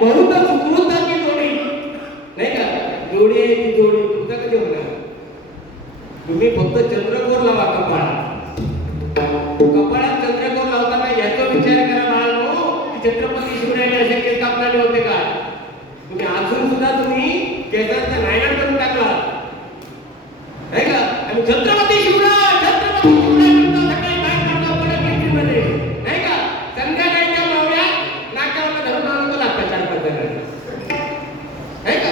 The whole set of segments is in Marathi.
बहुत सुकृताची जोडी नाही का, जोडी आहे ती जोडी तुमचा कधी होणार? तुम्ही फक्त चंद्रकोर लावा कपाळात, कपाळात चंद्रकोर लावताना याचा विचार करा बाळांनो की छत्रपती शिवरायांनी असे केस कापलेले होते का? तुम्ही अजून सुद्धा तुम्ही केसांचा नायनाट करून टाकला नाही का? आणि छत्रपती शिवराय छत्रपती शिवराय म्हणता सकाळी बाहेर काढता पडमध्ये नाही का? संध्याकाळच्या मावळ्यात नाकावर धरून आणून लागतात 4-5 जण नाही का?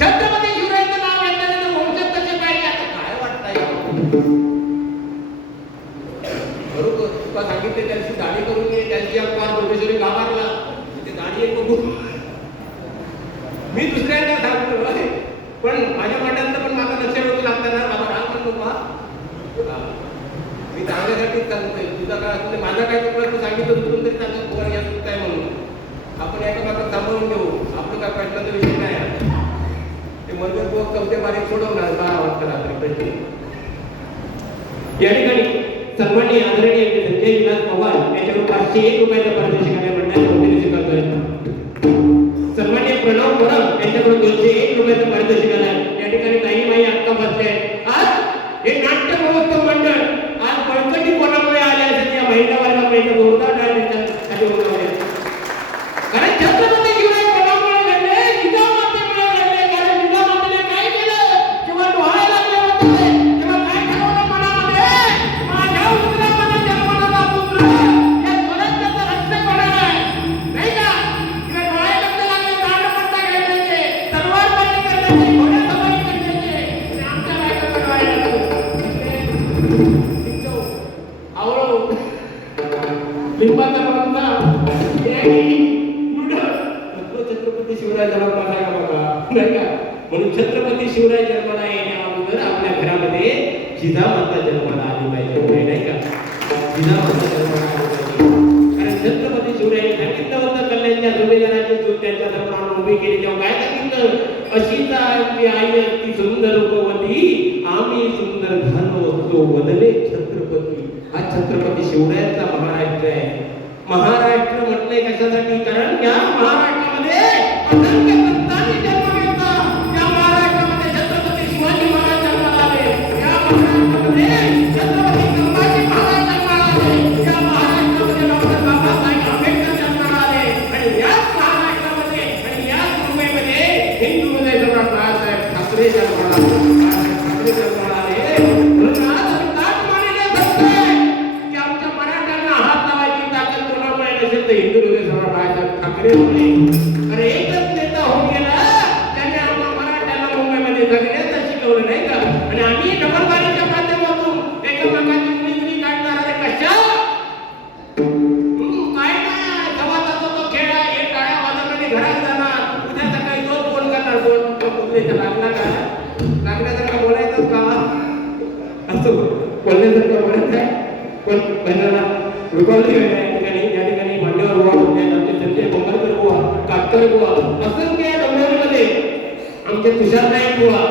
छत्रपती शिवरायांचं नाव घेतल्यानंतर वंशात कसे पाहिजे आता काय वाटतंय? बरोबर तुला सांगितले त्याची दाढी करून घे, त्याची अपवार प्रोफेसरी गाभारला ते दाढी एक बघू. मी दुसऱ्यांना सांगतो पण माझ्या वाट्यांचं पण माझं लक्ष ठेवू लागतं ना बाबा, राग म्हणतो का? मी चांगल्यासाठीच सांगतोय, तुझा काय असतो माझा काय चुकला तू सांगितलं चुकून तरी सांगत पोर घ्या चुकताय म्हणून आपण एका सांभाळून घेऊ, आपलं काय प्रश्नाचा विषय नाही आहे. ते मर्गर पोह कवते बारीक सोडवणार 12 वाजता रात्री प्रश्न. या ठिकाणी सन्माननीय आदरणीय संजय विलास पवार यांच्याकडून 501 रुपयाचा पारितोषिक आल्या मंडळाच्या वतीने स्वीकारतोय. सन्माननीय प्रणव परब यांच्याकडून 201 रुपयाचं पारितोषिक आलं. या ठिकाणी ताई माई अक्का बसले. आज हे नाट्य महोत्सव मंडळ आज बळकटी कोणामुळे आले असेल या महिला वर्गामध्ये जोरदार टाळ्या त्यांच्यासाठी होत आहे. कारण छत्रपती शिवराय कोणामुळे घडले? जिजामातेमुळे घडले. कारण जिजामातेने काय केलं? जेव्हा डोहायला लागले होते तेव्हा काय ठरवलं मनामध्ये? माझ्या उदरामध्ये जन्मलेला पुत्र या स्वराज्याचं रक्षक होणार आहे नाही का? छत्रपती शिवराय जन्माला आहे बघा नाही का? म्हणून छत्रपती शिवराय जन्माला येण्या अगोदर आपल्या घरामध्ये जिजामाता जन्माला आली पाहिजे नाही का? जिजामाता जन्माला आली पाहिजे. कारण छत्रपती शिवरायांनी सांगितलं होतं कल्याणच्या जोडीदाराची चूक त्यांच्या समोर उभी केली तेव्हा काय सांगितलं? अशीचा आपली आई ती सुंदर रूपवती आम्ही सुंदर झालो तो वदले छत्रपती. हा छत्रपती शिवरायांचा महाराष्ट्र आहे. महाराष्ट्र म्हटलंय कशासाठी? कारण या महाराष्ट्रामध्ये असंख्य संतांनी जन्म घेतला. या महाराष्ट्रामध्ये छत्रपती शिवाजी महाराज जन्माला आले. या महाराष्ट्रामध्ये छत्रपती संभाजी महाराज जन्माला आले. या महाराष्ट्रामध्ये डॉक्टर बाबासाहेब आंबेडकर जन्माला आले. आणि याच महाराष्ट्रामध्ये आणि याच मुंबईमध्ये हिंदू हृदय सम्राट बाळासाहेब ठाकरे जन्माला आले. म्हणून आज आम्ही ताट मानेने बसतोय की आमच्या मराठ्यांना हात लावायची ताकद कोणामुळे नसेल तर हिंदू हृदय सम्राट बाळासाहेब ठाकरे होते. अरे एकच नेता होऊन गेला त्याने आम्हा मराठ्यांना मुंबईमध्ये जगण्याचं शिकवलं नाही का? आणि आम्ही डबलबारीच्या माध्यमातून एकमेकांची मुली काढणार. अरे कशा काय नाही जवाचा तो खेळ आहे. हे टाळ्या वाजवण्याने घरात जाणार, उद्या सकाळी तोच फोन करणार. दोन लागला का लागण्यासारखं बोलायचं का? असं बोलण्यासारखं बोलायचं आहे. पण बहिणाला विभागली या ठिकाणी मान्यवर बुवा होते, आमचे संजय बोंगरकर बुवा, काटकर बुवा, असंख्य डोंबिवलीमध्ये आमचे तुषार नाईक बुवा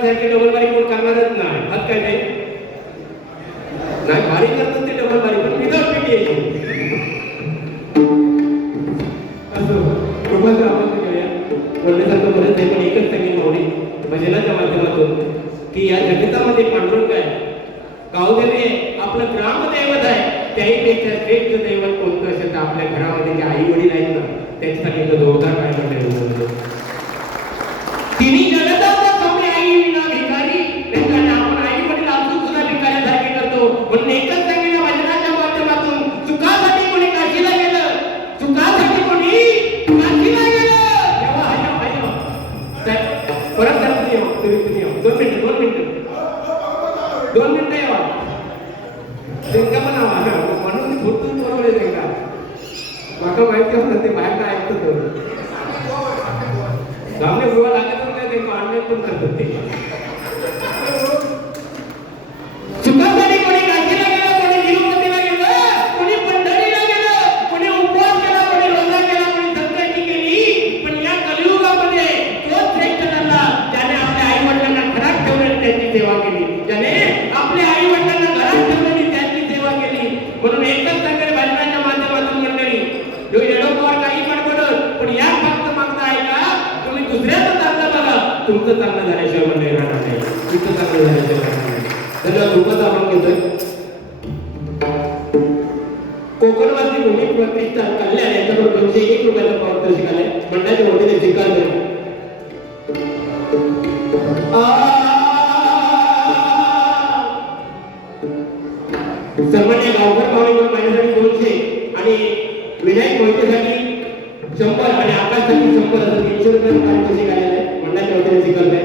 सारखे डबलबारी कोण करणारच नाही. हात काय नाही भारी करतात ते डबलबारी पण विदाउट पीटीएशन. असं कृपया आपण घेऊया बोलण्यासारखं बरंच आहे. पण एकच सांगेन माऊली भजनाच्या माध्यमातून की या जगतामध्ये पांडुरंग आहे, गावदेवी आपलं ग्रामदैवत आहे. त्याहीपेक्षा श्रेष्ठ दैवत कोणतं असेल तर आपल्या घरामध्ये जे आई वडील आहेत ना त्यांच्यासाठी एक जोरदार काय म्हणते तिन्ही जगताचा कमी आई विना भिकारी. आपण आई वडील असून सुद्धा भिकाऱ्यासारखे करतो. म्हणून एकच सांगितलं भजनाच्या माध्यमातून सुखासाठी कोणी काशीला गेलं, सुखासाठी कोणी काशीला गेलं तेव्हा परत तुम्ही 2 मिनिटं यावा त्यांना पण म्हणून भूतून बरोबर आहे का? मला माहिती होतं ते बाहेर काय ऐकत होतं. सामने गोवा लागत नाही ते आणले पण करतात ते. सुखासाठी कोणी काशीला गेलं, कोणी तिरुपतीला गेलं, कोणी पंढरीला गेलं, कोणी उपवास केला, कोणी रोजा केला, कोणी संकष्टी केली. पण या कलियुगामध्ये तो श्रेष्ठ झाला ज्याने आपल्या आई वडिलांना घरात ठेवून त्यांची सेवा केली, ज्याने आपल्या आई वडिलांना घरात ठेवून त्यांची सेवा केली. म्हणून एकच संकट भजनाच्या माध्यमातून मंडळी येडोपावर काही पण करत तुमचं चांगलं झाल्याशिवाय मंडळी राहणार नाही, तुमचं चांगलं झाल्याशिवाय राहणार नाही. धन्यवाद. रूपाचा आपण घेतोय. कोकणवासी भूमी प्रतिष्ठान कल्याण यांच्याकडून 201 रुपयाचं पारितोषिक आलंय. मंडळाच्या वतीने स्वीकारलं. सन्मान्य गावकर भावनिक माझ्यासाठी 200 आणि विनायक मोहितेसाठी 100 आणि आकाशसाठी 100 असं 300 रुपये पारितोषिक आलेलं आहे. मंडळाच्या वतीने स्वीकारलंय.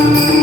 Thank you.